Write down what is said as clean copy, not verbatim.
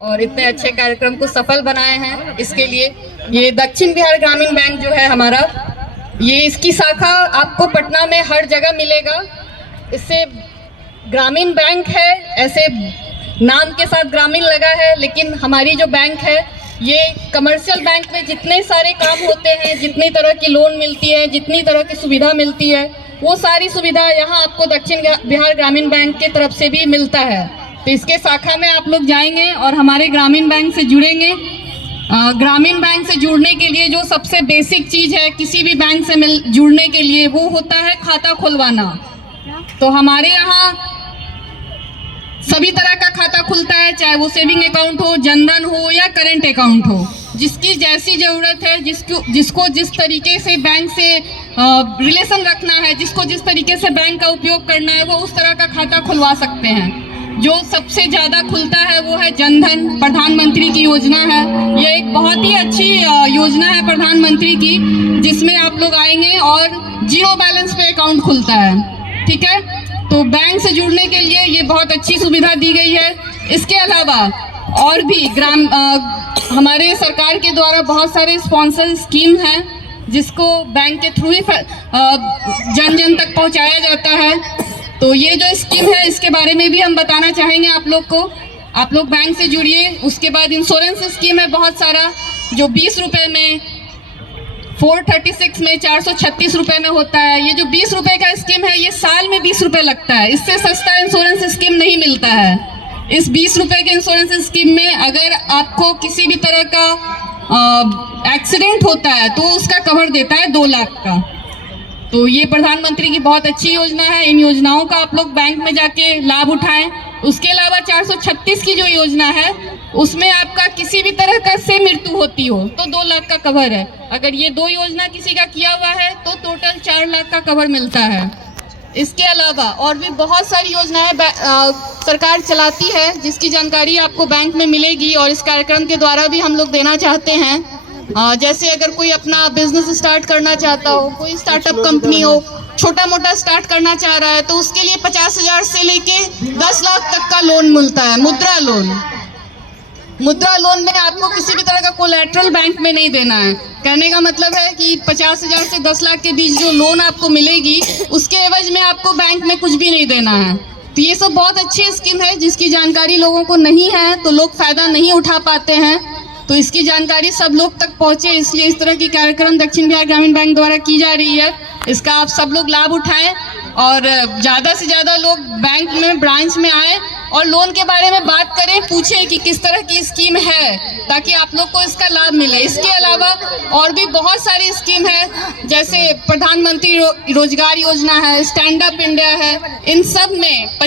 और इतने अच्छे कार्यक्रम को सफल बनाए हैं। इसके लिए ये दक्षिण बिहार ग्रामीण बैंक जो है हमारा, ये इसकी शाखा आपको पटना में हर जगह मिलेगा। इससे ग्रामीण बैंक है, ऐसे नाम के साथ ग्रामीण लगा है, लेकिन हमारी जो बैंक है ये कमर्शियल बैंक में जितने सारे काम होते हैं, जितनी तरह की लोन मिलती है, जितनी तरह की सुविधा मिलती है, वो सारी सुविधा यहाँ आपको दक्षिण बिहार ग्रामीण बैंक की तरफ से भी मिलता है। तो इसके शाखा में आप लोग जाएंगे और हमारे ग्रामीण बैंक से जुड़ेंगे। ग्रामीण बैंक से जुड़ने के लिए जो सबसे बेसिक चीज़ है किसी भी बैंक से जुड़ने के लिए, वो होता है खाता खुलवाना। तो हमारे यहाँ सभी तरह का खाता खुलता है, चाहे वो सेविंग अकाउंट हो, जनधन हो या करेंट अकाउंट हो। जिसकी जैसी ज़रूरत है, जिसको जिस तरीके से बैंक से रिलेशन रखना है, जिसको जिस तरीके से बैंक का उपयोग करना है, वो उस तरह का खाता खुलवा सकते हैं। जो सबसे ज़्यादा खुलता है वो है जनधन, प्रधानमंत्री की योजना है। ये एक बहुत ही अच्छी योजना है प्रधानमंत्री की, जिसमें आप लोग आएंगे और जीरो बैलेंस पे अकाउंट खुलता है। ठीक है, तो बैंक से जुड़ने के लिए ये बहुत अच्छी सुविधा दी गई है। इसके अलावा और भी हमारे सरकार के द्वारा बहुत सारे स्पॉन्सर स्कीम हैं, जिसको बैंक के थ्रू ही जन जन तक पहुंचाया जाता है। तो ये जो स्कीम है इसके बारे में भी हम बताना चाहेंगे आप लोग को। आप लोग बैंक से जुड़िए। उसके बाद इंश्योरेंस स्कीम है बहुत सारा, जो 20 रुपये में, 436 में, 436 रुपये में होता है। ये जो 20 रुपये का स्कीम है ये साल में 20 रुपये लगता है। इससे सस्ता इंश्योरेंस स्कीम नहीं मिलता है। इस 20 रुपये के इंश्योरेंस स्कीम में अगर आपको किसी भी तरह का एक्सीडेंट होता है तो उसका कवर देता है 2 लाख का। तो ये प्रधानमंत्री की बहुत अच्छी योजना है। इन योजनाओं का आप लोग बैंक में जाके लाभ उठाएं। उसके अलावा 436 की जो योजना है उसमें आपका किसी भी तरह का से मृत्यु होती हो तो 2 लाख का कवर है। अगर ये 2 योजना किसी का किया हुआ है तो टोटल 4 लाख का कवर मिलता है। इसके अलावा और भी बहुत सारी योजनाएं सरकार चलाती है, जिसकी जानकारी आपको बैंक में मिलेगी और इस कार्यक्रम के द्वारा भी हम लोग देना चाहते हैं। जैसे अगर कोई अपना बिजनेस स्टार्ट करना चाहता हो, कोई स्टार्टअप कंपनी हो, छोटा मोटा स्टार्ट करना चाह रहा है, तो उसके लिए 50,000 से लेके 10 लाख तक का लोन मिलता है। मुद्रा लोन में आपको किसी भी तरह का कोलैटरल बैंक में नहीं देना है। कहने का मतलब है कि 50,000 से 10 लाख के बीच जो लोन आपको मिलेगी उसके एवज में आपको बैंक में कुछ भी नहीं देना है। तो ये सब बहुत अच्छी स्कीम है, जिसकी जानकारी लोगों को नहीं है तो लोग फ़ायदा नहीं उठा पाते हैं। तो इसकी जानकारी सब लोग तक पहुंचे, इसलिए इस तरह की कार्यक्रम दक्षिण बिहार ग्रामीण बैंक द्वारा की जा रही है। इसका आप सब लोग लाभ उठाएं और ज़्यादा से ज़्यादा लोग बैंक में, ब्रांच में आए और लोन के बारे में बात करें, पूछें कि किस तरह की स्कीम है, ताकि आप लोग को इसका लाभ मिले। इसके अलावा और भी बहुत सारी स्कीम है, जैसे प्रधानमंत्री रोजगार योजना है, स्टैंड अप इंडिया है। इन सब में